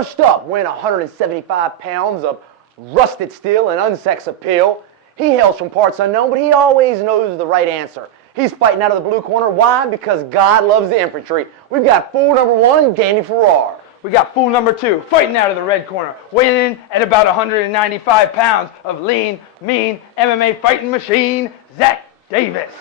First up, weighing 175 pounds of rusted steel and unsex appeal. He hails from parts unknown, but he always knows the right answer. He's fighting out of the blue corner. Why? Because God loves the infantry. We've got fool number one, Danny Farar. We got fool number two, fighting out of the red corner, weighing in at about 195 pounds of lean, mean MMA fighting machine, Zach Davis.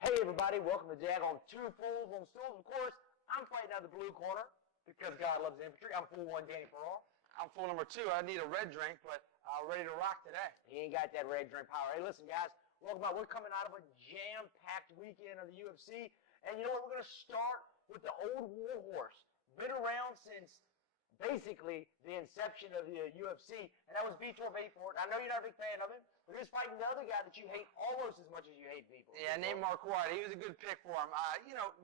Hey everybody, welcome to Jag on Two Fools on Stools. Of course, I'm fighting out of the blue corner because God loves the infantry. I'm fool one, Danny Farar. I'm fool number two. I need a red drink, but ready to rock today. He ain't got that red drink power. Hey, listen, guys. Welcome out. We're coming out of a jam-packed weekend of the UFC. And you know what? We're going to start with the old war horse. Been around since basically the inception of the UFC. And that was Vitor Belfort. I know you're not a big fan of him, but he was fighting another guy that you hate almost as much as you hate people. Yeah, named Marquardt. He was a good pick for him.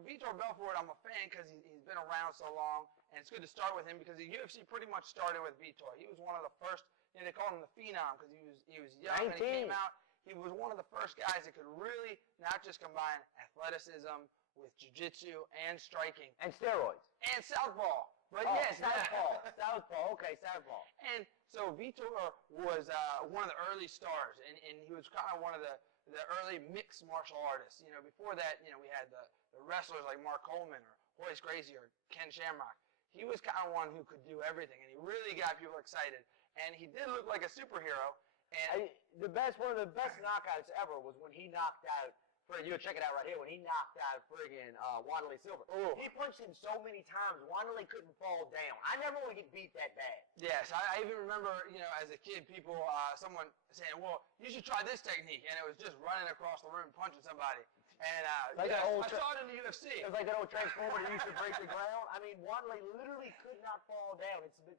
Vitor Belfort, I'm a fan because he's been around so long. And it's good to start with him because the UFC pretty much started with Vitor. He was one of the first, they called him the Phenom because he was young 19. and he came out. He was one of the first guys that could really not just combine athleticism with jiu-jitsu and striking. And steroids. And southpaw. But yes, southpaw. Southpaw. Okay, southpaw. And so Vitor was one of the early stars, and he was kind of one of the early mixed martial artists. You know, before that, we had the wrestlers like Mark Coleman or Royce Gracie or Ken Shamrock. He was kind of one who could do everything, and he really got people excited. And he did look like a superhero. And one of the best knockouts ever was when he knocked out. You'll check it out right here. When he knocked out friggin' Wanderlei Silva. Ooh. He punched him so many times, Wanderlei couldn't fall down. I never would get beat that bad. Yes, I even remember, as a kid, people, someone saying, well, you should try this technique. And it was just running across the room punching somebody. And like I saw it in the UFC. It was like that old transformer that used to break the ground. I mean, Wanderlei literally could not fall down. It's the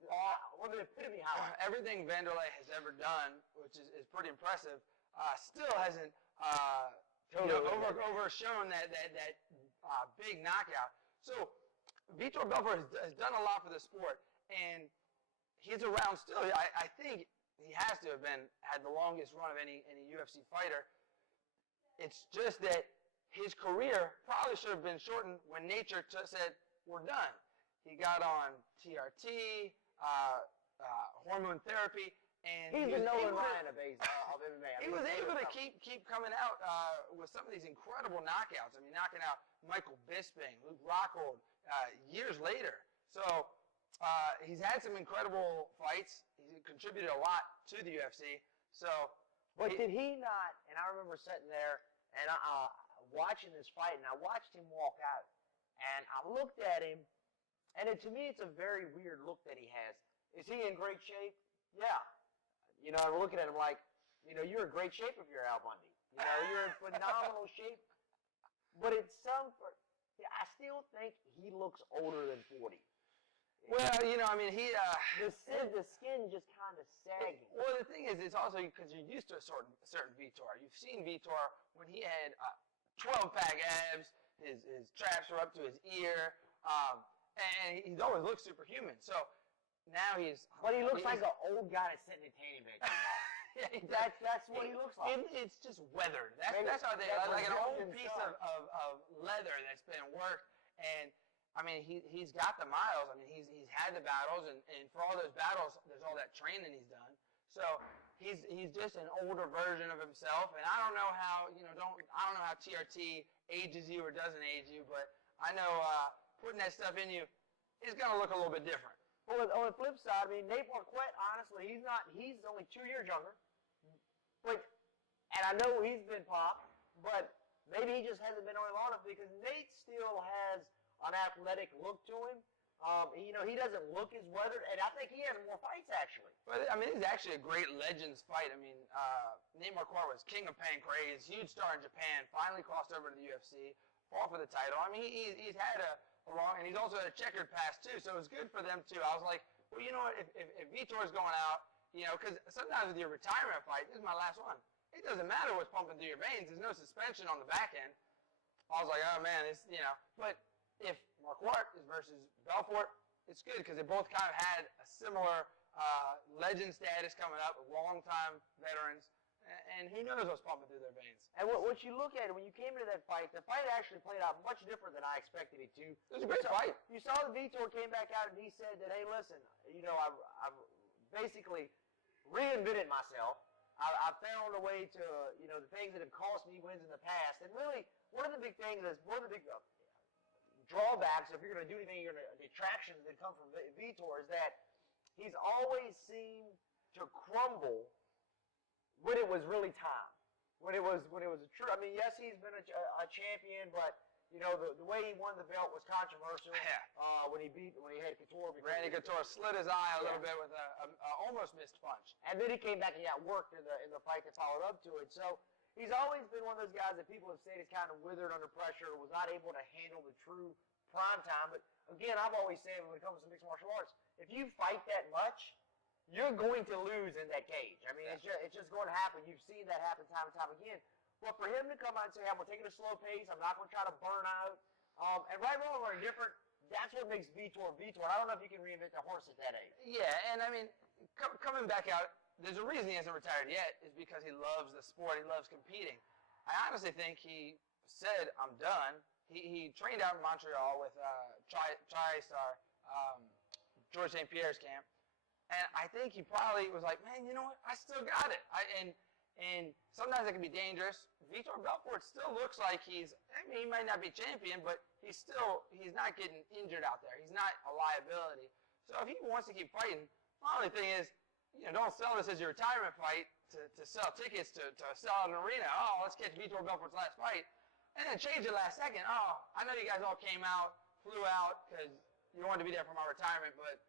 epitome how everything Wanderlei has ever done, which is pretty impressive, still hasn't overshown that big knockout. So Vitor Belfort has done a lot for the sport, and he's around still. I think he has to have had the longest run of any UFC fighter. It's just that his career probably should have been shortened when nature said, we're done. He got on TRT, hormone therapy, and he's the Nolan Ryan of MMA. He was able to keep coming out with some of these incredible knockouts. I mean, knocking out Michael Bisping, Luke Rockhold, years later. So he's had some incredible fights. He contributed a lot to the UFC. So, but did he not? And I remember sitting there and watching this fight, and I watched him walk out, and I looked at him, and to me, it's a very weird look that he has. Is he in great shape? Yeah. I'm looking at him like, you're in great shape if you're Al Bundy. You're in phenomenal shape. But I still think he looks older than 40. Well, he the skin just kind of sagging. Well, the thing is, it's also because you're used to a certain Vitor. You've seen Vitor when he had 12-pack abs, his traps were up to his ear, and he's always looked superhuman. So now But he looks like an old guy that's sitting in a tanning bed. Yeah, that's what he looks like. It's just weathered. That's how they like an old piece of leather that's been worked. And I mean, he's got the miles. I mean, he's had the battles, and for all those battles, there's all that training he's done. So he's just an older version of himself. And I don't know how I don't know how TRT ages you or doesn't age you, but I know putting that stuff in you is gonna look a little bit different. Well, on the flip side, I mean, Nate Marquardt, honestly, he's only 2 years younger. And I know he's been popped, but maybe he just hasn't been on it long enough because Nate still has an athletic look to him. He doesn't look as weathered, and I think he has more fights, actually. But, I mean, this is actually a great Legends fight. I mean, Nate Marquardt was king of Pancrase, huge star in Japan, finally crossed over to the UFC, fought for the title. I mean, he's had a long, and he's also had a checkered past, too, so it was good for them, too. I was like, well, you know what, if Vitor's going out, because sometimes with your retirement fight, this is my last one. It doesn't matter what's pumping through your veins. There's no suspension on the back end. I was like, oh, man, But if Marquardt is versus Belfort, it's good because they both kind of had a similar legend status coming up, long-time veterans. and who knows what's pumping through their veins. And what you look at it, when you came into that fight, the fight actually played out much different than I expected it to. It was a great fight. You saw that Vitor came back out and he said that, hey, listen, I've basically reinvented myself. I found a way to, the things that have cost me wins in the past. And really, one of the big things is, one of the big drawbacks, if you're going to do anything, the attractions that come from Vitor is that he's always seemed to crumble when it was really time. When it was a true. I mean, yes, he's been a champion, but the way he won the belt was controversial. Yeah. When he had Couture. Randy Couture slid his eye a little bit with a almost missed punch. And then he came back and got worked in the fight that followed up to it. So he's always been one of those guys that people have said is kind of withered under pressure, was not able to handle the true prime time. But again, I've always said when it comes to mixed martial arts, if you fight that much, you're going to lose in that cage. I mean, it's just going to happen. You've seen that happen time and time again. But for him to come out and say, I'm going to take it at a slow pace, I'm not going to try to burn out, and right, wrong, or indifferent, that's what makes Vitor Vitor. I don't know if you can reinvent the horse at that age. Yeah, and I mean, coming back out, there's a reason he hasn't retired yet, is because he loves the sport, he loves competing. I honestly think he said, I'm done. He trained out in Montreal with TriStar, George St. Pierre's camp. And I think he probably was like, man, you know what? I still got it. And sometimes it can be dangerous. Vitor Belfort still looks like he might not be champion, but he's not getting injured out there. He's not a liability. So if he wants to keep fighting, the only thing is, don't sell this as your retirement fight to sell tickets to sell an arena. Oh, let's catch Vitor Belfort's last fight. And then change it last second. Oh, I know you guys all came out, flew out because you wanted to be there for my retirement, but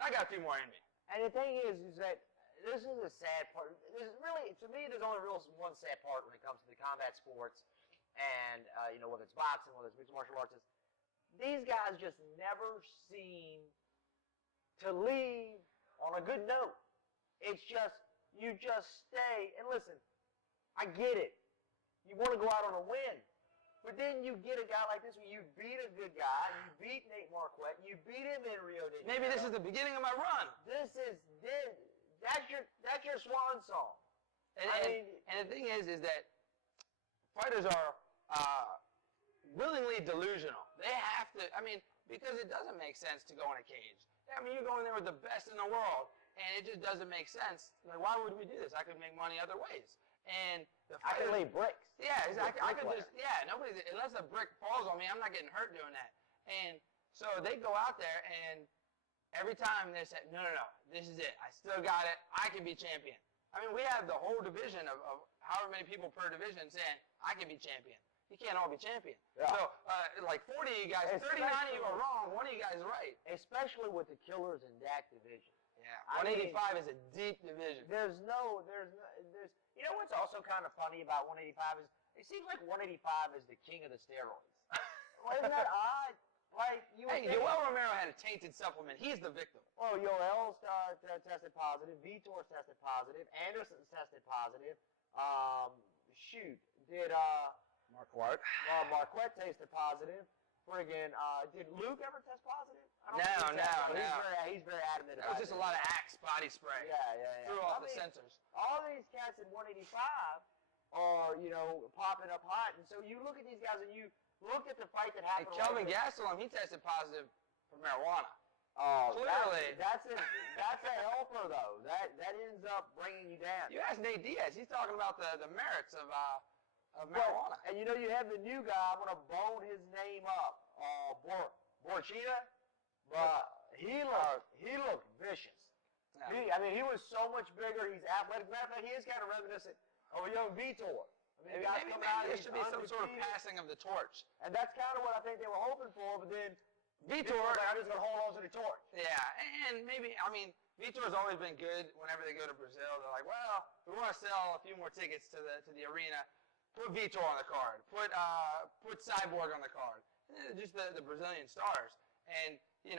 I got a few more in me. And the thing is that this is a sad part. This is really, to me, there's only one sad part when it comes to the combat sports, and whether it's boxing, whether it's mixed martial arts. These guys just never seem to leave on a good note. It's just you just stay and listen. I get it. You want to go out on a win. But then you get a guy like this where you beat a good guy, you beat Nate Marquette, you beat him in Rio de Janeiro. Maybe this is the beginning of my run. That's your swan song. And the thing is that fighters are willingly delusional. They have to, because it doesn't make sense to go in a cage. You're going there with the best in the world, and it just doesn't make sense. Like, why would we do this? I could make money other ways. And I can lay bricks. Yeah, exactly. I could unless a brick falls on me, I'm not getting hurt doing that. And so they go out there, and every time they say, no, this is it. I still got it. I can be champion. We have the whole division of however many people per division saying, I can be champion. You can't all be champion. Yeah. So, like 40 of you guys, 39 of you are wrong, one of you guys is right. Especially with the Killers and Dak division. Yeah, 185 is a deep division. There's you know what's also kind of funny about 185 is it seems like 185 is the king of the steroids. Well, isn't that odd? Like Yoel Romero had a tainted supplement. He's the victim. Oh, Yoel's tested positive. Vitor's tested positive. Anderson's tested positive. Did Marquette tested positive? Friggin', did Luke ever test positive? No. He's very adamant about it. That was just a lot of Axe body spray. Yeah. Threw off the sensors. All these cats at 185 are, popping up hot. And so you look at these guys and you look at the fight that happened. Hey, Kelvin Gastelum, he tested positive for marijuana. Oh, clearly. That's a helper, though. That ends up bringing you down. You ask Nate Diaz, he's talking about the merits of marijuana. And you have the new guy, I'm going to bone his name up, Borchita, but he looked vicious. Yeah. He was so much bigger. He's athletic. Matter of fact, he is kind of reminiscent of a young Vitor. Maybe there should be some sort of passing of the torch. And that's kind of what I think they were hoping for, but then Vitor, I'm just going to hold on to the torch. Yeah, and maybe, Vitor's always been good whenever they go to Brazil. They're like, well, we want to sell a few more tickets to the arena. Put Vitor on the card. Put Cyborg on the card. And just the Brazilian stars. And, they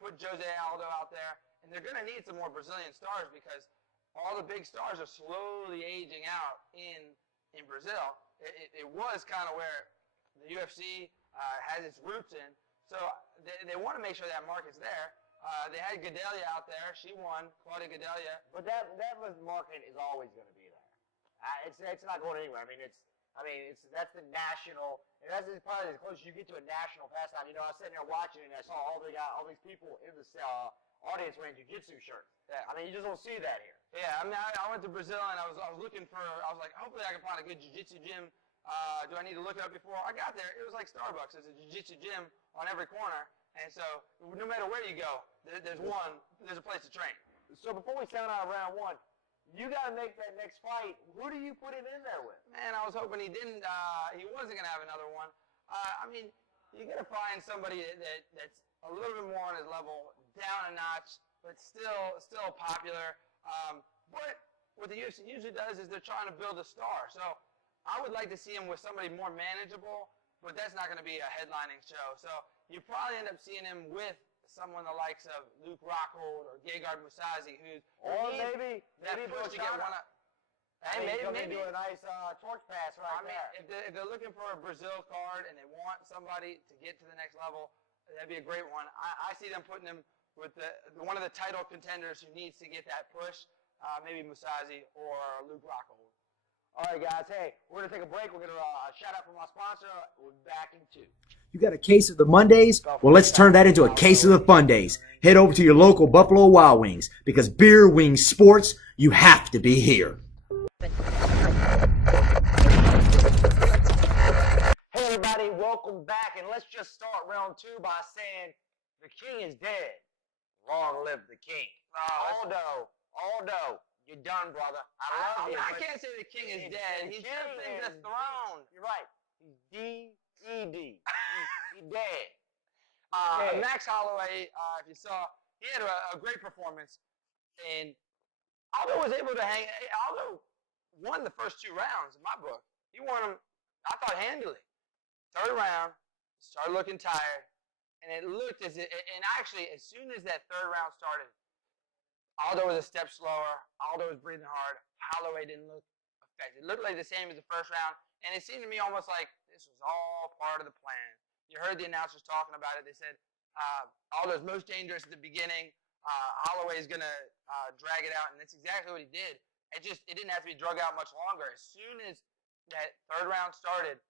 put Jose Aldo out there. And they're going to need some more Brazilian stars because all the big stars are slowly aging out in Brazil. It was kind of where the UFC has its roots in. So they want to make sure that market's there. They had Gadelha out there. She won, Claudia Gadelha. But that market is always going to be there. It's not going anywhere. I mean, that's the national, and that's probably as close as you get to a national pastime. You know, I was sitting there watching, and I saw all these people in the audience wearing jiu-jitsu shirts. Yeah. I mean, you just don't see that here. Yeah, I mean, I went to Brazil and I was looking for. I was like, hopefully I can find a good jiu-jitsu gym. Do I need to look it up before I got there? It was like Starbucks. There's a jiu-jitsu gym on every corner, and so no matter where you go, there's a place to train. So before we sound out of round one, you got to make that next fight. Who do you put him in there with? Man, I was hoping he didn't. He wasn't gonna have another one. I mean, you gotta find somebody that's a little bit more on his level, down a notch, but still popular. But what the UFC usually does is they're trying to build a star. So I would like to see him with somebody more manageable, but that's not going to be a headlining show. So you probably end up seeing him with someone the likes of Luke Rockhold or Gegard Mousasi, maybe push to get one up. Hey, maybe do a nice torch pass right there. If they're looking for a Brazil card and they want somebody to get to the next level, that'd be a great one. I see them putting him with one of the title contenders who needs to get that push, maybe Mousasi or Luke Rockhold. All right, guys. Hey, we're going to take a break. We're going to shout out from our sponsor. We'll be back in 2. You got a case of the Mondays? Well, let's turn that into a case of the Fun Days. Head over to your local Buffalo Wild Wings because Beer Wings Sports, you have to be here. Hey, everybody. Welcome back. And let's just start round 2 by saying the king is dead. Long live the king. Aldo. You're done, brother. I love you. I can't say the king is dead. He's just been dethroned. You're right. He's D-E-D. He's dead. Max Halloway, if you saw, he had a great performance. And Aldo was able to hang. Aldo won the first 2 rounds in my book. He won them, I thought, handily. 3rd round, started looking tired. And it looked as if, and actually, as soon as that 3rd round started, Aldo was a step slower. Aldo was breathing hard. Halloway didn't look affected. It looked like the same as the first round. And it seemed to me almost like this was all part of the plan. You heard the announcers talking about it. They said Aldo's most dangerous at the beginning. Holloway's going to drag it out. And that's exactly what he did. It didn't have to be drug out much longer. As soon as that 3rd round started,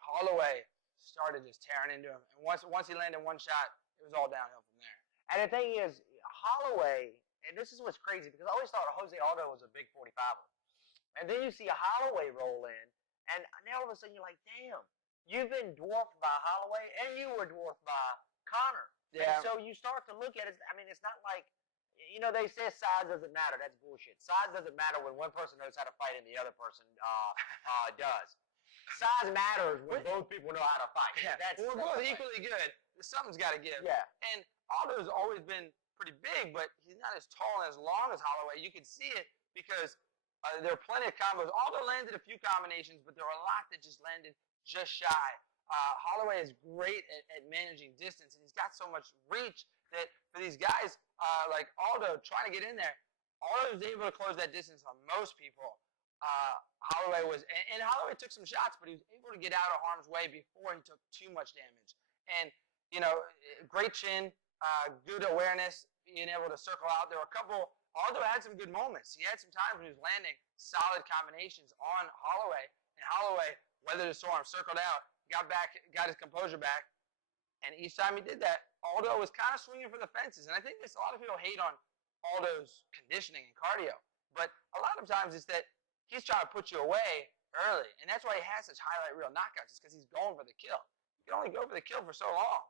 Halloway started just tearing into him. And once he landed one shot, it was all downhill from there. And the thing is, Halloway, and this is what's crazy, because I always thought Jose Aldo was a big 45er. And then you see a Halloway roll in, and now all of a sudden you're like, damn, you've been dwarfed by Halloway, and you were dwarfed by Conor. Yeah. And so you start to look at it, I mean, it's not like, you know, they say size doesn't matter. That's bullshit. Size doesn't matter when one person knows how to fight and the other person does. Size matters when both people know how to fight. Yeah. We're both equally good. Something's got to give. Yeah. And Aldo's always been pretty big, but he's not as tall and as long as Halloway. You can see it because there are plenty of combos. Aldo landed a few combinations, but there were a lot that just landed just shy. Halloway is great at managing distance, and he's got so much reach that for these guys like Aldo trying to get in there, Aldo was able to close that distance on most people. Halloway was, and Halloway took some shots, but he was able to get out of harm's way before he took too much damage. And, you know, great chin, good awareness, being able to circle out. There were a couple, Aldo had some good moments. He had some times when he was landing solid combinations on Halloway, and Halloway weathered the storm, circled out, got his composure back, and each time he did that, Aldo was kind of swinging for the fences. And I think a lot of people hate on Aldo's conditioning and cardio, but a lot of times it's that he's trying to put you away early, and that's why he has such highlight reel knockouts. It's because he's going for the kill. You can only go for the kill for so long.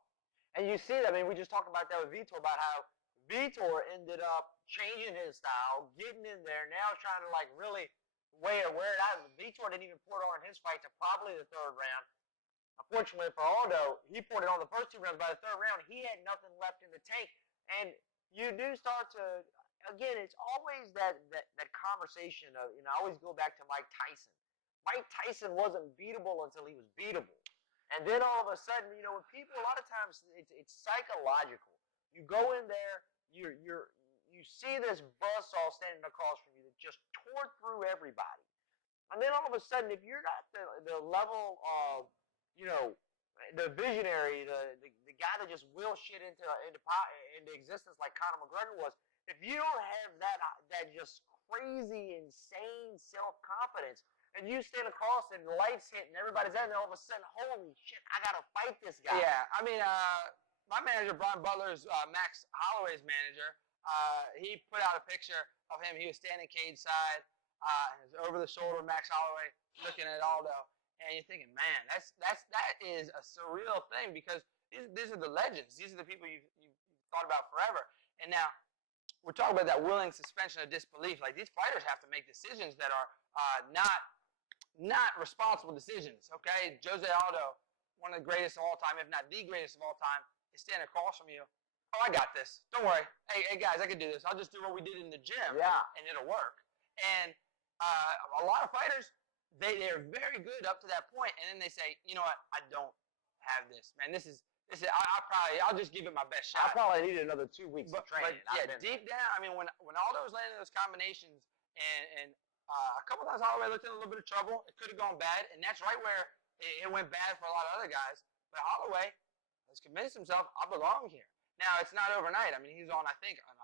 And you see that. I mean, we just talked about that with Vitor, about how Vitor ended up changing his style, getting in there, now trying to like really wear it out. Vitor didn't even pour it on in his fight to probably the 3rd round. Unfortunately for Aldo, he poured it on the first 2 rounds. By the 3rd round, he had nothing left in the tank. And you do start to, again, it's always that conversation of, you know, I always go back to Mike Tyson. Mike Tyson wasn't beatable until he was beatable. And then all of a sudden, you know, when people, a lot of times it's psychological. You go in there, you see this buzzsaw standing across from you that just tore through everybody. And then all of a sudden, if you're not the level of, you know, the visionary, the guy that just will shit into existence like Conor McGregor was, if you don't have that just crazy, insane self-confidence. And you stand across and the lights hit and everybody's there, and all of a sudden, holy shit, I gotta fight this guy. Yeah, I mean, my manager, Brian Butler's Max Holloway's manager, he put out a picture of him. He was standing cage side, and it was over the shoulder of Max Holloway, looking at Aldo, and you're thinking, man, that is a surreal thing, because these are the legends. These are the people you've thought about forever. And now we're talking about that willing suspension of disbelief. Like, these fighters have to make decisions that are not responsible decisions. Okay, Jose Aldo, one of the greatest of all time, if not the greatest of all time, is standing across from you. Oh, I got this. Don't worry. Hey guys, I can do this. I'll just do what we did in the gym, and it'll work. And a lot of fighters, they're very good up to that point, and then they say, you know what, I don't have this, man. This is. I'll just give it my best shot. I probably need another 2 weeks of training. But yeah, deep down, I mean, when Aldo was landing those combinations, and a couple times Holloway looked in a little bit of trouble, it could have gone bad, and that's right where it went bad for a lot of other guys. But Holloway has convinced himself, I belong here. Now, it's not overnight. I mean, he's on, I think, an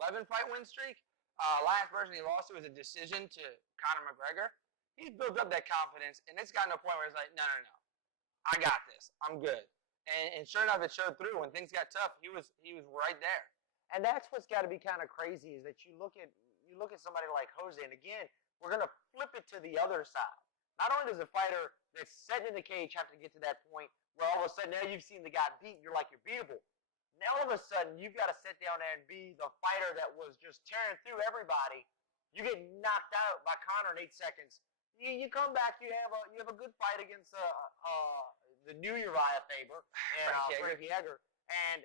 11-fight win streak. Last person he lost to was a decision to Conor McGregor. He's built up that confidence, and it's gotten to a point where it's like, no. I got this. I'm good. And sure enough, it showed through. When things got tough, he was right there. And that's what's got to be kind of crazy, is that you look at somebody like Jose, and again, we're gonna flip it to the other side. Not only does a fighter that's sitting in the cage have to get to that point where all of a sudden now you've seen the guy beat, you're like, you're beatable. Now all of a sudden you've got to sit down there and be the fighter that was just tearing through everybody. You get knocked out by Conor in 8 seconds. You come back, you have a good fight against the new Uriah Faber and Frankie Edgar, and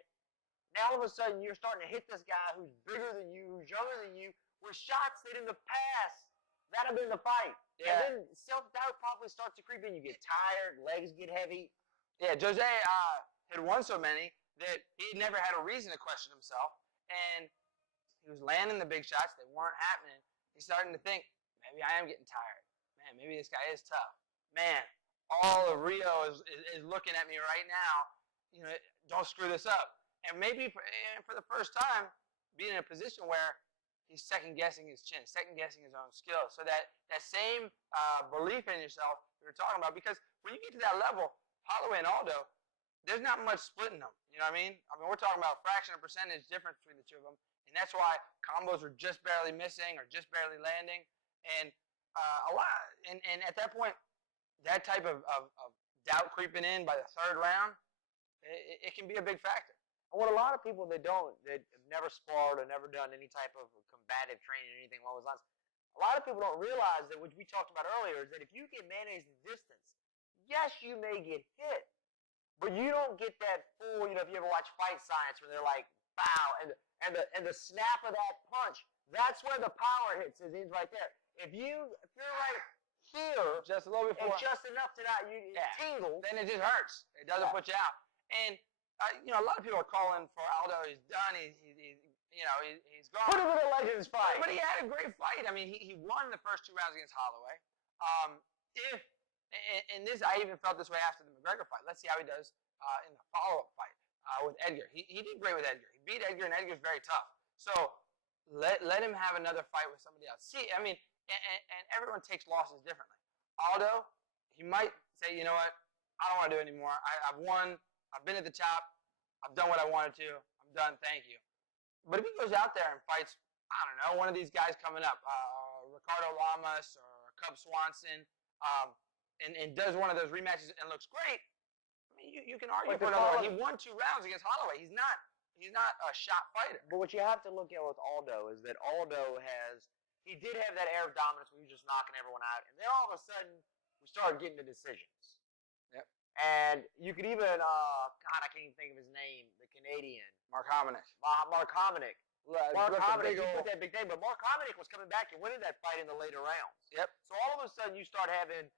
now all of a sudden you're starting to hit this guy who's bigger than you, who's younger than you, with shots that in the past that have been the fight. Yeah. And then self-doubt probably starts to creep in. You get tired, legs get heavy. Yeah, Jose had won so many that he never had a reason to question himself, and he was landing the big shots. They weren't happening. He's starting to think, maybe I am getting tired. Man, maybe this guy is tough. Man, all of Rio is looking at me right now. You know, don't screw this up. And maybe for the first time, being in a position where he's second-guessing his chin, second-guessing his own skills. So that same belief in yourself we were talking about, because when you get to that level, Halloway and Aldo, there's not much splitting them. You know what I mean? We're talking about a fraction of percentage difference between the two of them. And that's why combos are just barely missing or just barely landing. And and at that point, that type of doubt creeping in by the third round, it can be a big factor. And what a lot of people that have never sparred or never done any type of combative training or anything along those lines, a lot of people don't realize that, which we talked about earlier, is that if you get mayonnaise in distance, yes, you may get hit, but you don't get that full, if you ever watch Fight Science where they're like, bow, and the snap of that punch, that's where the power hits, is right there. If you're right here, just a little bit before, it's just enough to not tingle, then it just hurts. It doesn't put you out. And a lot of people are calling for Aldo. He's done. He's gone. Put him in a Legends fight. But he had a great fight. I mean, he won the first 2 rounds against Halloway. And I even felt this way after the McGregor fight. Let's see how he does in the follow-up fight with Edgar. He did great with Edgar. He beat Edgar, and Edgar's very tough. So let him have another fight with somebody else. See, I mean, and everyone takes losses differently. Aldo, he might say, you know what, I don't want to do it anymore. I've won. I've been at the top. I've done what I wanted to. I'm done. Thank you. But if he goes out there and fights, I don't know, one of these guys coming up, Ricardo Lamas or Cub Swanson, and does one of those rematches and looks great, I mean, you can argue for another one. He won 2 rounds against Halloway. He's not a shot fighter. But what you have to look at with Aldo is that Aldo he did have that air of dominance where he was just knocking everyone out, and then all of a sudden we started getting the decisions. Yep. And you could even, God, I can't even think of his name, the Canadian. Mark Hominick. Mark Hominick. Mark Hominick, he put that big thing, but Mark Hominick was coming back and winning that fight in the later rounds. Yep. So all of a sudden you start having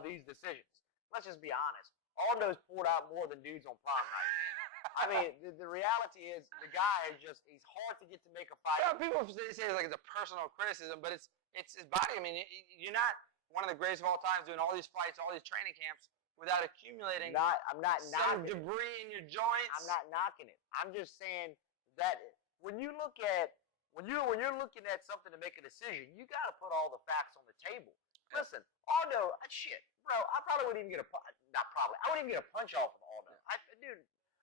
these decisions. Let's just be honest. Aldo's pulled out more than dudes on prom night, man. I mean, the reality is the guy is he's hard to get to make a fight. Yeah, people say it's a personal criticism, but it's his body. I mean, you're not one of the greatest of all time doing all these fights, all these training camps without accumulating I'm not some debris in your joints. I'm not knocking it. I'm just saying that when you look at when you're looking at something to make a decision, you got to put all the facts on the table. Listen, Aldo, shit, bro, I probably wouldn't even get I wouldn't even get a punch off of Aldo. Dude,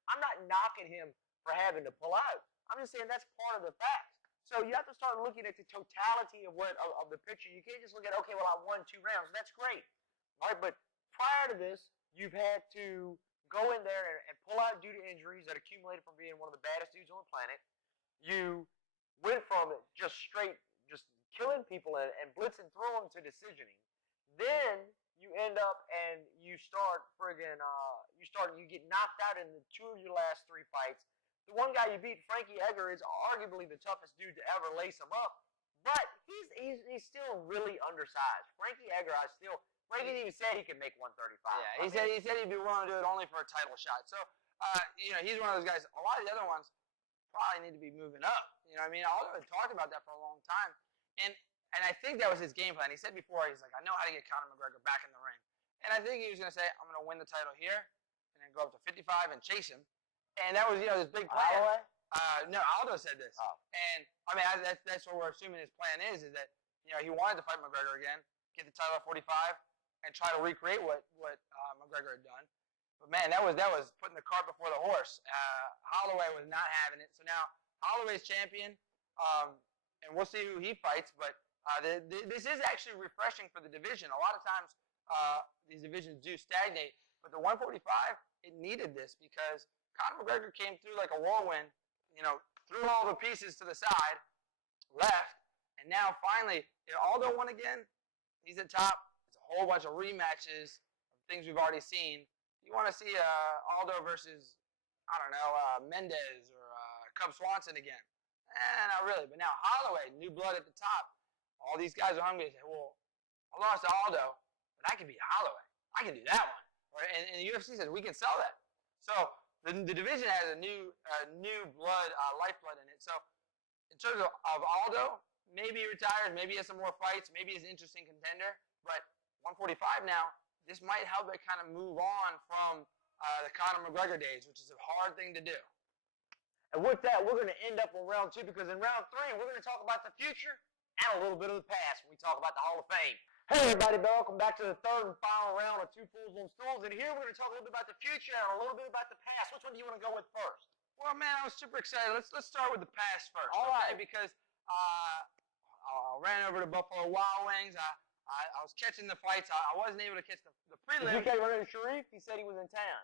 I'm not knocking him for having to pull out. I'm just saying that's part of the facts. So you have to start looking at the totality of the picture. You can't just look at, okay, well, I won 2 rounds. That's great. All right, but prior to this, you've had to go in there and pull out due to injuries that accumulated from being one of the baddest dudes on the planet. You went from just straight, just killing people and blitzing through them to decisioning. Then you end up and you start you get knocked out in 2 of your last 3 fights. The one guy you beat, Frankie Edgar, is arguably the toughest dude to ever lace him up, but he's still really undersized. Frankie Edgar, Frankie even said he could make 135. Yeah, he said he'd be willing to do it only for a title shot. So, he's one of those guys. A lot of the other ones probably need to be moving up. You know what I mean? Aldo had talked about that for a long time, and I think that was his game plan. He said before, he's like, I know how to get Conor McGregor back in the ring, and I think he was going to say, I'm going to win the title here, and then go up to 55 and chase him. And that was, this big plan. Halloway? No, Aldo said this. Oh. And, I mean, that's what we're assuming his plan is that, he wanted to fight McGregor again, get the title at 45, and try to recreate what McGregor had done. But, man, that was putting the cart before the horse. Halloway was not having it. So now Holloway's champion, and we'll see who he fights. But this is actually refreshing for the division. A lot of times these divisions do stagnate. But the 145, it needed this because Conor McGregor came through like a whirlwind, threw all the pieces to the side, left, and now finally, Aldo won again. He's at top. It's a whole bunch of rematches of things we've already seen. You want to see Aldo versus, I don't know, Mendez or Cub Swanson again? Not really. But now Halloway, new blood at the top. All these guys are hungry. They say, well, I lost to Aldo, but I can beat Halloway. I can do that one. And the UFC says we can sell that. So the division has a new blood, lifeblood in it. So in terms of Aldo, maybe he retires, maybe he has some more fights, maybe he's an interesting contender. But 145 now, this might help it kind of move on from the Conor McGregor days, which is a hard thing to do. And with that, we're going to end up on round 2 because in round 3, we're going to talk about the future and a little bit of the past when we talk about the Hall of Fame. Hey everybody, welcome back to the 3rd and final round of Two Fools on Stools. And here we're going to talk a little bit about the future and a little bit about the past. Which one do you want to go with first? Well, man, I was super excited. Let's start with the past first. All right. Because I ran over to Buffalo Wild Wings. I was catching the fights. I wasn't able to catch the prelim. Did you catch one of Sharif? He said he was in town.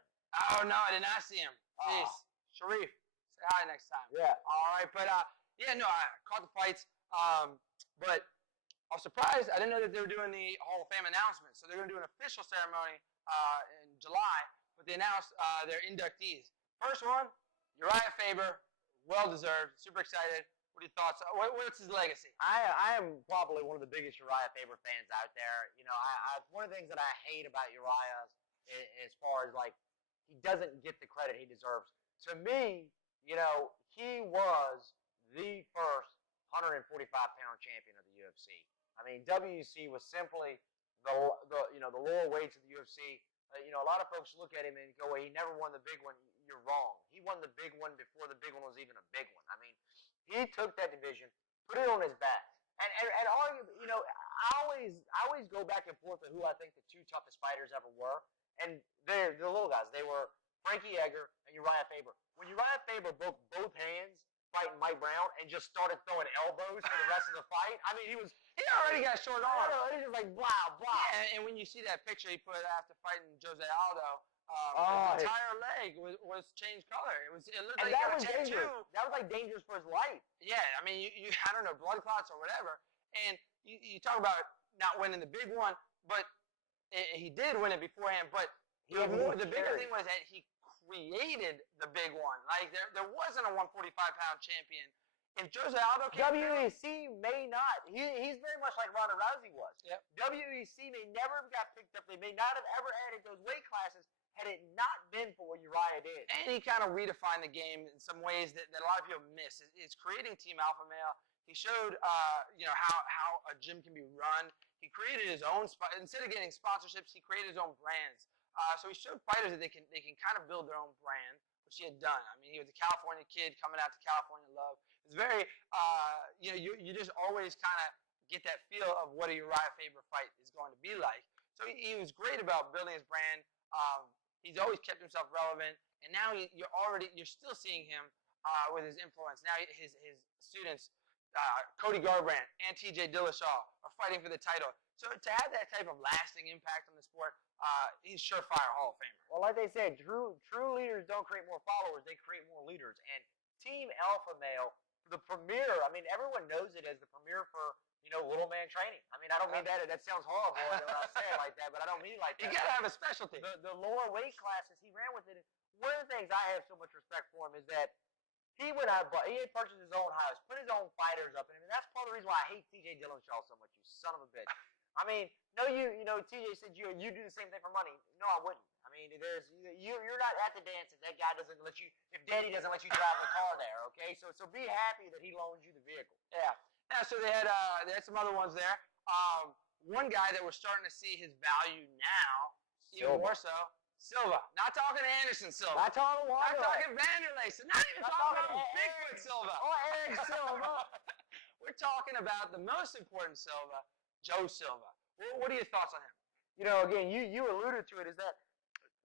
Oh, no, I did not see him. Jeez. Sharif, say hi next time. Yeah. All right, but I caught the fights. But I was surprised. I didn't know that they were doing the Hall of Fame announcement. So they're going to do an official ceremony in July, but they announced their inductees. First one, Uriah Faber, well-deserved, super excited. What are your thoughts? What's his legacy? I am probably one of the biggest Uriah Faber fans out there. One of the things that I hate about Uriah as far as, he doesn't get the credit he deserves. To me, he was the first 145-pound champion of the UFC. I mean, WEC was simply the lower weights of the UFC. A lot of folks look at him and go, well, he never won the big one. You're wrong. He won the big one before the big one was even a big one. I mean, he took that division, put it on his back. And arguably, I always go back and forth with who I think the 2 toughest fighters ever were. And they're the little guys. They were Frankie Edgar and Uriah Faber. When Uriah Faber broke both hands fighting Mike Brown and just started throwing elbows for the rest of the fight, I mean, he already got short arms. It was just like blah, blah. Yeah, and when you see that picture he put after fighting Jose Aldo, his entire leg was changed color. It looked like that was dangerous. That was dangerous for his life. Yeah, I mean, you I don't know, blood clots or whatever. And you talk about not winning the big one, but he did win it beforehand. But the bigger thing was that he created the big one. There wasn't a 145-pound champion. If Jose Aldo came WEC may not. He's very much like Ronda Rousey was. Yep. WEC may never have got picked up. They may not have ever added those weight classes had it not been for what Uriah did. And he kind of redefined the game in some ways that a lot of people miss. It's creating Team Alpha Male. He showed, how a gym can be run. He created his own instead of getting sponsorships, he created his own brands. So he showed fighters that they can kind of build their own brand, which he had done. I mean, he was a California kid coming out to California love. He It's very, you just always kind of get that feel of what a Uriah Faber fight is going to be like. So he was great about building his brand. He's always kept himself relevant, and now you're still seeing him with his influence. Now his students, Cody Garbrandt and T.J. Dillashaw, are fighting for the title. So to have that type of lasting impact on the sport, he's surefire Hall of Famer. Well, like they said, true leaders don't create more followers; they create more leaders. And Team Alpha Male, the premier. I mean, everyone knows it as the premier for little man training. I mean, I don't mean that sounds horrible when I say it like that, but I don't mean it like that. You gotta have a specialty. The lower weight classes, he ran with it. One of the things I have so much respect for him is that he went out, he had purchased his own house, put his own fighters up in it, and that's part of the reason why I hate T.J. Dillashaw so much. You son of a bitch. I mean, no, T.J. said you do the same thing for money. No, I wouldn't. I mean, you're not at the dance if that guy doesn't let you, if Daddy doesn't let you drive the car there, okay? So be happy that he loans you the vehicle. Yeah. Yeah, so they had some other ones there. One guy that we're starting to see his value now, even more so, Silva. Not talking Anderson Silva. Not talking Not talking Vanderlei. So not even talking about Bigfoot Silva. Oh, Eric Silva. We're talking about the most important Silva, Joe Silva. What are your thoughts on him? Again, you alluded to it, is that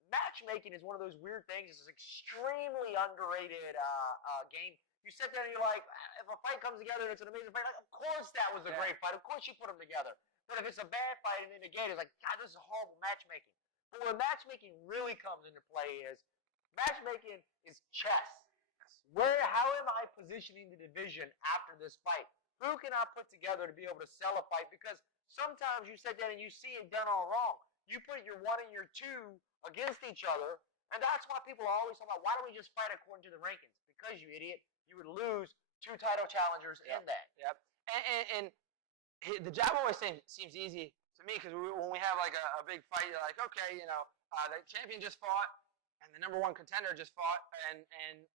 matchmaking is one of those weird things. It's an extremely underrated game. You sit there and you're like, if a fight comes together and it's an amazing fight, like, of course that was a great fight. Of course you put them together. But if it's a bad fight and then again it's like, God, this is horrible matchmaking. But where matchmaking really comes into play is matchmaking is chess. How am I positioning the division after this fight? Who can I put together to be able to sell a fight? Because sometimes you sit there and you see it done all wrong. You put your 1 and your 2 against each other, and that's why people are always talking about, why don't we just fight according to the rankings? Because, you idiot, you would lose 2 title challengers in that. Yep. And the job always seems easy to me, because when we have like a big fight, you're like, okay, the champion just fought, and the #1 contender just fought, and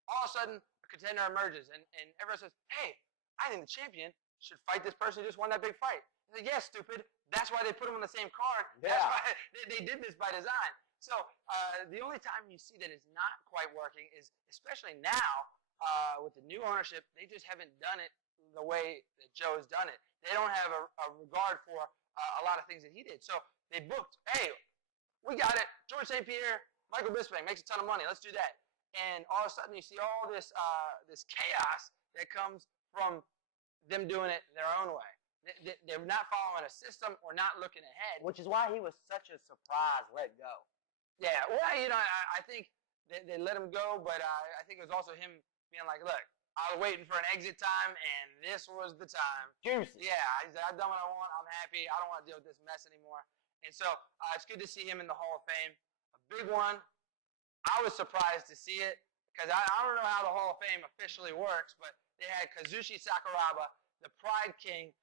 all of a sudden a contender emerges, and everyone says, hey, I think the champion should fight this person who just won that big fight. I said, yeah, stupid. That's why they put them on the same card. Yeah. That's why they did this by design. So the only time you see that it's not quite working is, especially now, with the new ownership, they just haven't done it the way that Joe's done it. They don't have a regard for a lot of things that he did. So they booked, hey, we got it. George St. Pierre, Michael Bisping makes a ton of money. Let's do that. And all of a sudden you see all this chaos that comes from them doing it their own way. They're not following a system or not looking ahead. Which is why he was such a surprise let go. Yeah, well, I think they let him go, but I think it was also him being like, look, I was waiting for an exit time, and this was the time. Juicy. Yeah, he said, I've done what I want. I'm happy. I don't want to deal with this mess anymore. And so it's good to see him in the Hall of Fame. A big one. I was surprised to see it, because I don't know how the Hall of Fame officially works, but they had Kazushi Sakuraba, the Pride King,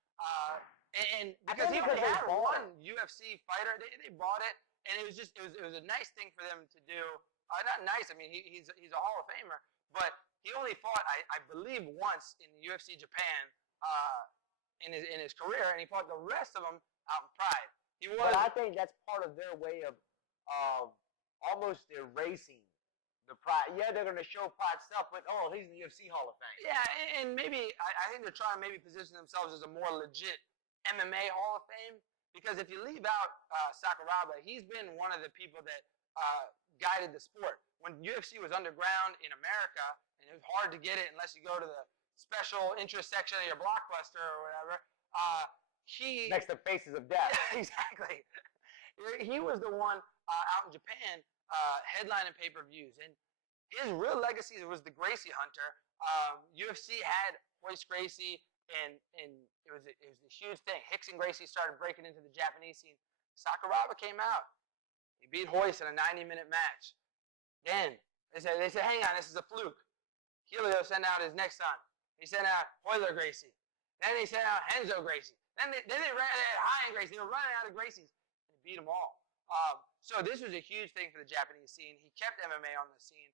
and because he only had one UFC fighter, they bought it, and it was a nice thing for them to do. Not nice. I mean, he's a Hall of Famer, but he only fought, I believe, once in the UFC Japan in his career, and he fought the rest of them out in Pride. But I think that's part of their way of almost erasing the Pride. Yeah, they're going to show Pride stuff, but he's in the UFC Hall of Fame. Yeah, and maybe I think they're trying to maybe position themselves as a more legit MMA Hall of Fame, because if you leave out Sakuraba, he's been one of the people that guided the sport. When UFC was underground in America, and it was hard to get it unless you go to the special interest section of your Blockbuster or whatever, he... Next to Faces of Death. Yeah, exactly. He was the one out in Japan headlining pay-per-views, and his real legacy was the Gracie Hunter. UFC had Royce Gracie, and it was a huge thing. Hicks and Gracie started breaking into the Japanese scene. Sakuraba came out. He beat Royce in a 90-minute match. Then they said, hang on, this is a fluke. Helio sent out his next son. He sent out Royler Gracie. Then he sent out Henzo Gracie. Then they had Ryan Gracie. They were running out of Gracies, and he beat them all. So this was a huge thing for the Japanese scene. He kept MMA on the scene.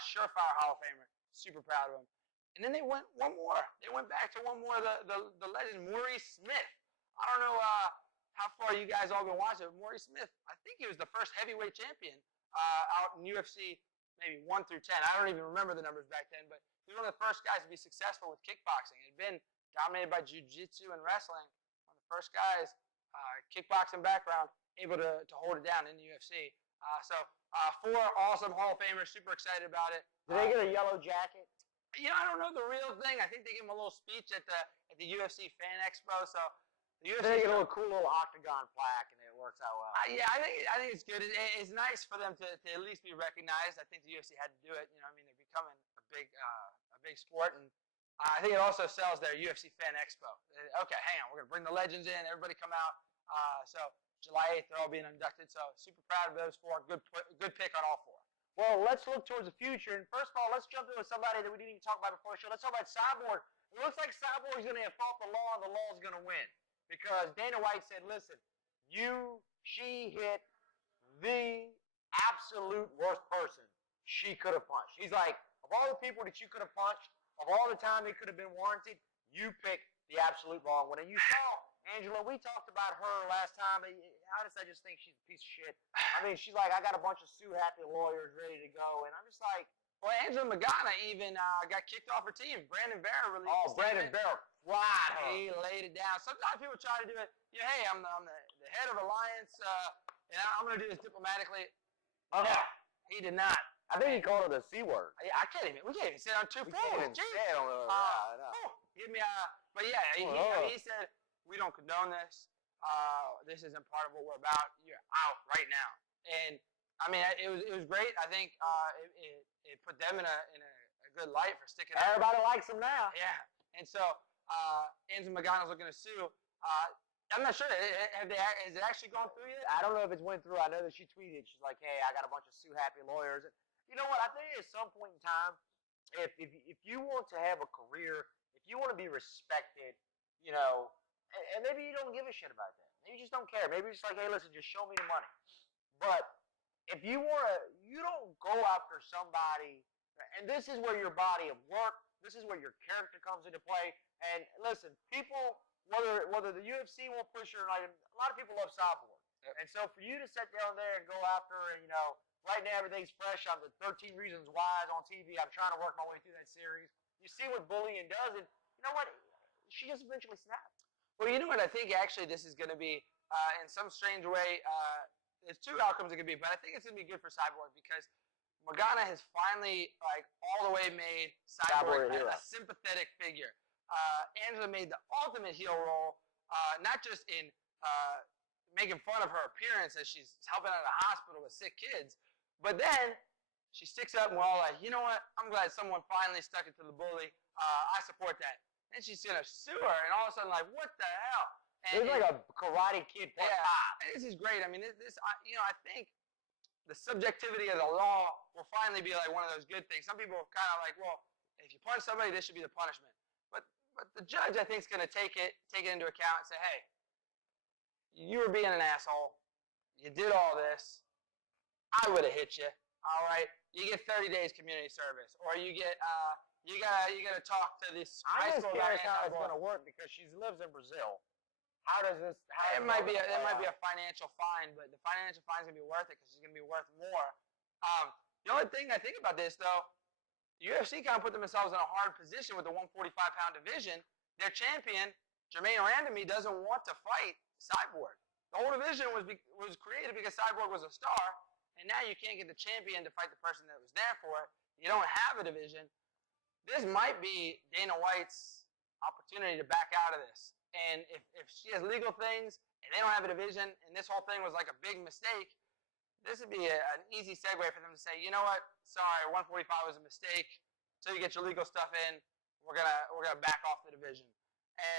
Surefire Hall of Famer. Super proud of him. And then they went one more. They went back to one more, the legend, Maurice Smith. I don't know how far you guys all been watching, but Maurice Smith, I think he was the first heavyweight champion out in UFC maybe 1 through 10. I don't even remember the numbers back then, but he was one of the first guys to be successful with kickboxing. It had been dominated by jiu-jitsu and wrestling. One of the first guys, kickboxing background, able to hold it down in the UFC. So 4 awesome Hall of Famers, super excited about it. Did they get a yellow jacket? You know, I don't know the real thing. I think they gave him a little speech at the UFC Fan Expo. So the UFC They get a cool little Octagon plaque, and it works out well. yeah, I think it's good. It's nice for them to at least be recognized. I think the UFC had to do it. You know, I mean, they're becoming a big sport, and I think it also sells their UFC Fan Expo. Okay, hang on, we're gonna bring the legends in. Everybody come out. So July 8th, they're all being inducted. So super proud of those 4. Good pick on all 4. Well, let's look towards the future. And first of all, let's jump into somebody that we didn't even talk about before the show. Let's talk about Cyborg. It looks like Cyborg's going to have fought the law, and the law's going to win. Because Dana White said, listen, she hit the absolute worst person she could have punched. He's like, of all the people that you could have punched, of all the time it could have been warranted, you picked the absolute wrong one. And you saw Angela, we talked about her last time. Honestly, I just think she's a piece of shit. I mean, she's like, I got a bunch of sue-happy lawyers ready to go. And I'm just like, well, Angela Magana even got kicked off her team. Brandon Vera released. Oh, Brandon Vera fried her. He laid it down. Sometimes people try to do it. You know, hey, I'm the head of Alliance, and I'm going to do this diplomatically. No, he did not. I think he called her the C word. I can't even. We can't even sit on 2 phones. Give me a. But yeah, he said we don't condone this. This isn't part of what we're about. You're out right now. And I mean, it was great. I think it put them in a good light for sticking. Everybody likes him now. Yeah. And so Angela Magana's looking to sue. I'm not sure. Has it actually gone through yet? I don't know if it's went through. I know that she tweeted. She's like, hey, I got a bunch of sue-happy lawyers. You know what? I think at some point in time, if you want to have a career, if you want to be respected, you know, and maybe you don't give a shit about that. Maybe you just don't care. Maybe it's like, hey, listen, just show me the money. But if you want to, you don't go after somebody, and this is where your body of work, this is where your character comes into play. And listen, people, whether the UFC won't push her or not, a lot of people love Cyborg. Yep. And so for you to sit down there and go after her, and, you know, right now everything's fresh on the 13 Reasons Why on TV. I'm trying to work my way through that series. You see what bullying does, and you know what? She just eventually snapped. Well, you know what? I think actually this is going to be, in some strange way, there's 2 outcomes it could be, but I think it's going to be good for Cyborg because Magana has finally, like, all the way made Cyborg a sympathetic figure. Angela made the ultimate heel role, not just in making fun of her appearance as she's helping out of the hospital with sick kids, but then she sticks up and we're all like, you know what? I'm glad someone finally stuck it to the bully. I support that. And she's going to sue her, and all of a sudden, like, what the hell? And it's like a Karate Kid part 5. This is great. I mean, you know, I think the subjectivity of the law will finally be like one of those good things. Some people are kind of like, well, if you punch somebody, this should be the punishment. But the judge, I think, is going to take it into account and say, hey, you were being an asshole. You did all this. I would have hit you. All right. You get 30 days community service, or you get you gotta talk to this. I'm just curious how it's going to work because she lives in Brazil. How does this? It might be a financial fine, but the financial fine is gonna be worth it because she's gonna be worth more. The only thing I think about this though, the UFC kind of put themselves in a hard position with the 145-pound division. Their champion, Jermaine Randami, doesn't want to fight Cyborg. The whole division was created because Cyborg was a star, and now you can't get the champion to fight the person that was there for it. You don't have a division. This might be Dana White's opportunity to back out of this. And if she has legal things and they don't have a division and this whole thing was like a big mistake, this would be an easy segue for them to say, you know what, sorry, 145 was a mistake. Until you get your legal stuff in, we're gonna back off the division.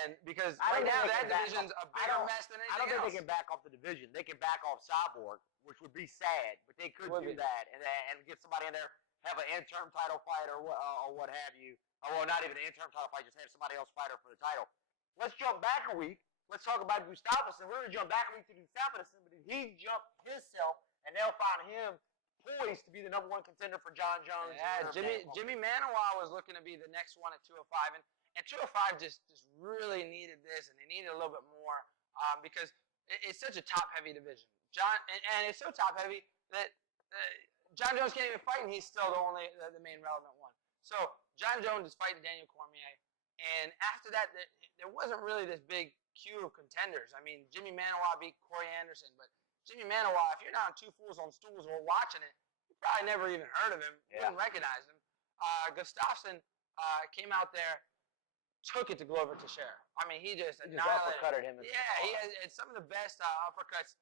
And because right now that division's a bigger mess than anything else. I don't think they can back off the division. They can back off Cyborg, which would be sad, but they could do that and get somebody in there, have an interim title fight or what have you. Well, not even an interim title fight, just have somebody else fight her for the title. Let's jump back a week. Let's talk about Gustafsson. We're going to jump back a week to Gustafsson, but he jumped himself, and they'll find him poised to be the #1 contender for John Jones. Yeah, Jimmy Manoa was looking to be the next one at 205, and 205 just really needed this, and they needed a little bit more because it's such a top-heavy division. And it's so top-heavy that John Jones can't even fight, and he's still the main relevant one. So John Jones is fighting Daniel Cormier, and after that, there wasn't really this big queue of contenders. I mean, Jimmy Manoa beat Corey Anderson, but Jimmy Manoa, if you're not on Two Fools on Stools or watching it, you probably never even heard of him. You wouldn't recognize him. Gustafsson came out there, took it to Glover Teixeira. I mean, he just uppercutted him. Yeah, he had some of the best uppercuts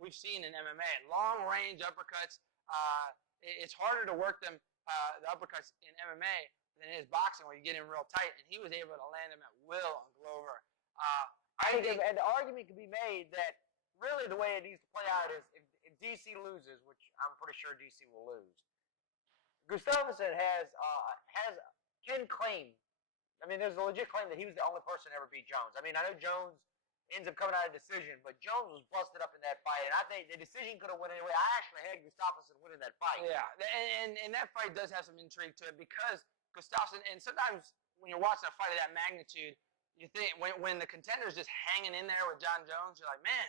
we've seen in MMA. Long range uppercuts. It's harder to work them, the uppercuts in MMA than it is boxing, where you get in real tight. And he was able to land them at will on Glover. I think, and the argument can be made that really the way it needs to play out is if DC loses, which I'm pretty sure DC will lose, Gustafsson can claim. I mean, there's a legit claim that he was the only person to ever beat Jones. I mean, I know Jones ends up coming out of decision, but Jones was busted up in that fight, and I think the decision could have went anyway. I actually had Gustafsson winning that fight. Yeah, and that fight does have some intrigue to it because Gustafsson, and sometimes when you're watching a fight of that magnitude, you think when the contender's just hanging in there with John Jones, you're like, man,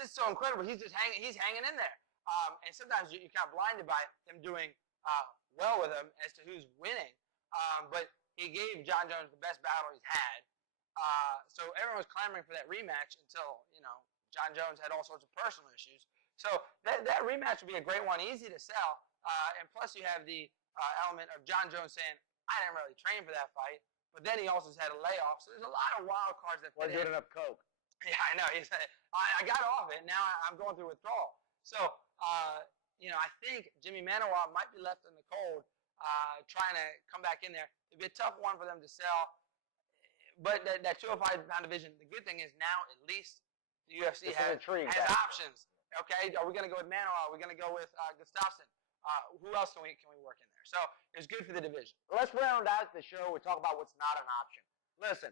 this is so incredible. He's hanging in there. And sometimes you're kind of blinded by them doing well with him as to who's winning. But he gave John Jones the best battle he's had. So everyone was clamoring for that rematch until, John Jones had all sorts of personal issues. So that rematch would be a great one, easy to sell. And plus you have the element of John Jones saying, I didn't really train for that fight. But then he also had a layoff. So there's a lot of wild cards that fit in. Good enough coke. Yeah, I know. He said, I got off it. Now I'm going through withdrawal. So, I think Jimmy Manoa might be left in the cold trying to come back in there. It'd be a tough one for them to sell. But that 205-pound division, the good thing is now at least the UFC has options. Okay, are we going to go with Manoa? Are we going to go with Gustafsson? Who else can we work in there? So it's good for the division. Let's round out the show. We talk about what's not an option. Listen,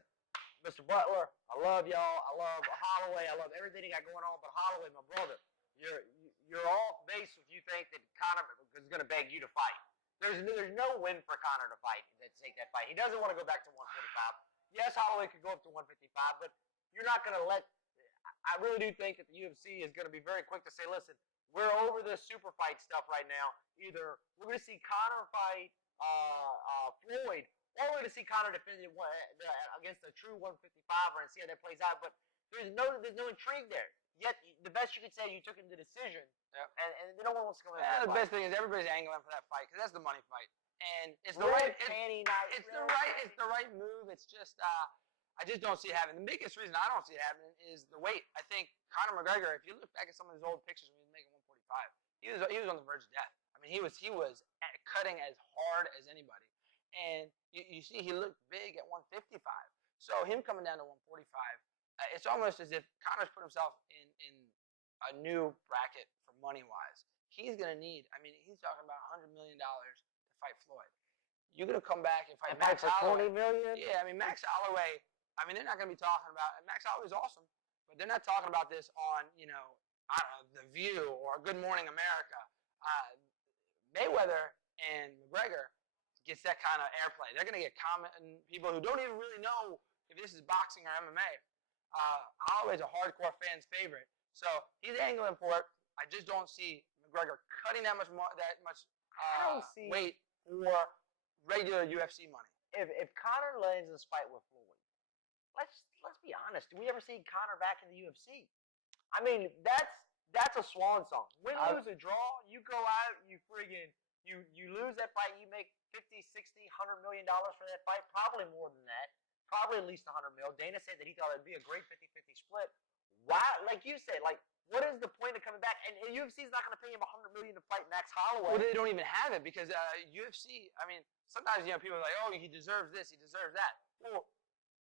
Mr. Butler, I love y'all. I love Halloway. I love everything they got going on. But Halloway, my brother, you're off base if you think that Conor is going to beg you to fight. There's no win for Conor to take that fight. He doesn't want to go back to 145. Yes, Halloway could go up to 155, but you're not going to let. I really do think that the UFC is going to be very quick to say, listen, we're over this super fight stuff right now. Either we're going to see Conor fight Floyd, or we're going to see Conor defend against a true 155er and see how that plays out. But there's no intrigue there. Yet the best you could say, you took him to decision, and no one wants to come in. The best thing is everybody's angling for that fight because that's the money fight, and it's the right move. It's just I just don't see it happening. The biggest reason I don't see it happening is the weight. I think Conor McGregor, if you look back at some of his old pictures when he was making 145, he was on the verge of death. I mean, he was cutting as hard as anybody, and you see he looked big at 155. So him coming down to 145, it's almost as if Conor's put himself in a new bracket for money wise. He's gonna need. I mean, he's talking about $100 million to fight Floyd. You're gonna come back and fight Max Holloway. $20 million? Yeah, I mean Max Holloway. I mean, they're not going to be talking about, and Max Holloway's awesome, but they're not talking about this on, I don't know, The View or Good Morning America. Mayweather and McGregor gets that kind of airplay. They're going to get people who don't even really know if this is boxing or MMA. Holloway's a hardcore fan's favorite, so he's angling for it. I just don't see McGregor cutting that much weight for regular UFC money. If Conor lands this fight with Floyd, let's be honest. Do we ever see Conor back in the UFC? I mean, that's a swan song. Win, lose, or draw, you go out, you lose that fight, you make $50, $60, $100 million for that fight, probably more than that, probably at least $100 million. Dana said that he thought it'd be a great 50-50 split. Why, like you said, what is the point of coming back? And UFC is not going to pay him $100 million to fight Max Holloway. Well, they don't even have it because UFC. I mean, sometimes people are like, oh, he deserves this, he deserves that. Well,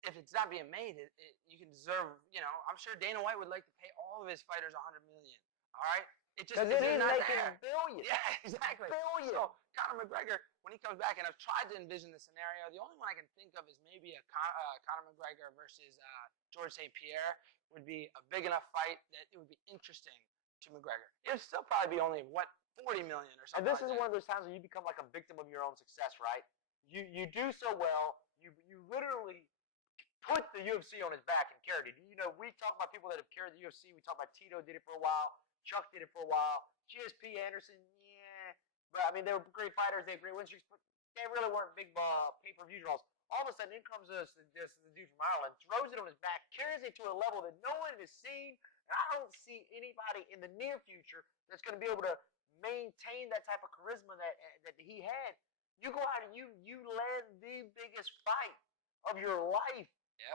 if it's not being made, you can deserve. I'm sure Dana White would like to pay all of his fighters $100 million. All right, it just because he's making billions. Yeah, exactly. Billions. So Conor McGregor, when he comes back, and I've tried to envision the scenario. The only one I can think of is maybe a Conor McGregor versus George St. Pierre would be a big enough fight that it would be interesting to McGregor. It would still probably be only $40 million or something. And this is one of those times where you become like a victim of your own success, right? You do so well, you literally put the UFC on his back and carried it. We talk about people that have carried the UFC. We talk about Tito did it for a while. Chuck did it for a while. GSP Anderson, yeah. But I mean, they were great fighters. They had great win streaks, but they really weren't big pay-per-view draws. All of a sudden, in comes this the dude from Ireland, throws it on his back, carries it to a level that no one has seen. And I don't see anybody in the near future that's going to be able to maintain that type of charisma that he had. You go out and you land the biggest fight of your life,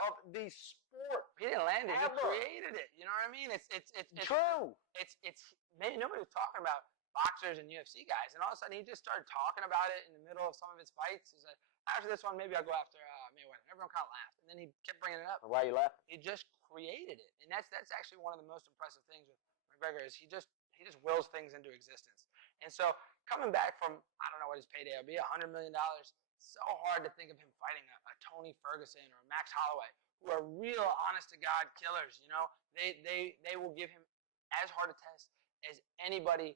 of the sport. He didn't land it. ever. He created it. You know what I mean? It's True. It's maybe nobody was talking about boxers and UFC guys, and all of a sudden he just started talking about it in the middle of some of his fights. He said, after this one, maybe I'll go after Mayweather. Everyone kind of laughed, and then he kept bringing it up. Why you laughing? He just created it, and that's actually one of the most impressive things with McGregor is he just wills things into existence. And so coming back from I don't know what his payday will be, $100 million. So hard to think of him fighting a Tony Ferguson or a Max Holloway, who are real, honest to God killers. You know, they will give him as hard a test as anybody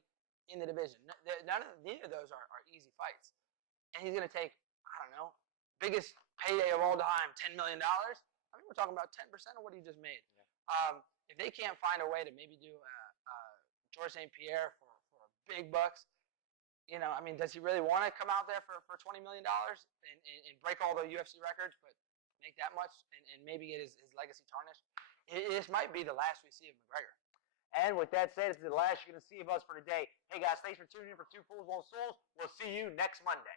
in the division. Neither of those are easy fights, and he's gonna take I don't know biggest payday of all time, $10 million. I mean, we're talking about 10% of what he just made. Yeah. If they can't find a way to maybe do George St. Pierre for big bucks, you know, I mean, does he really want to come out there for $20 million and break all the UFC records, but make that much and maybe get his legacy tarnished? This might be the last we see of McGregor. And with that said, it's the last you're going to see of us for today. Hey, guys, thanks for tuning in for Two Fools, One Souls. We'll see you next Monday.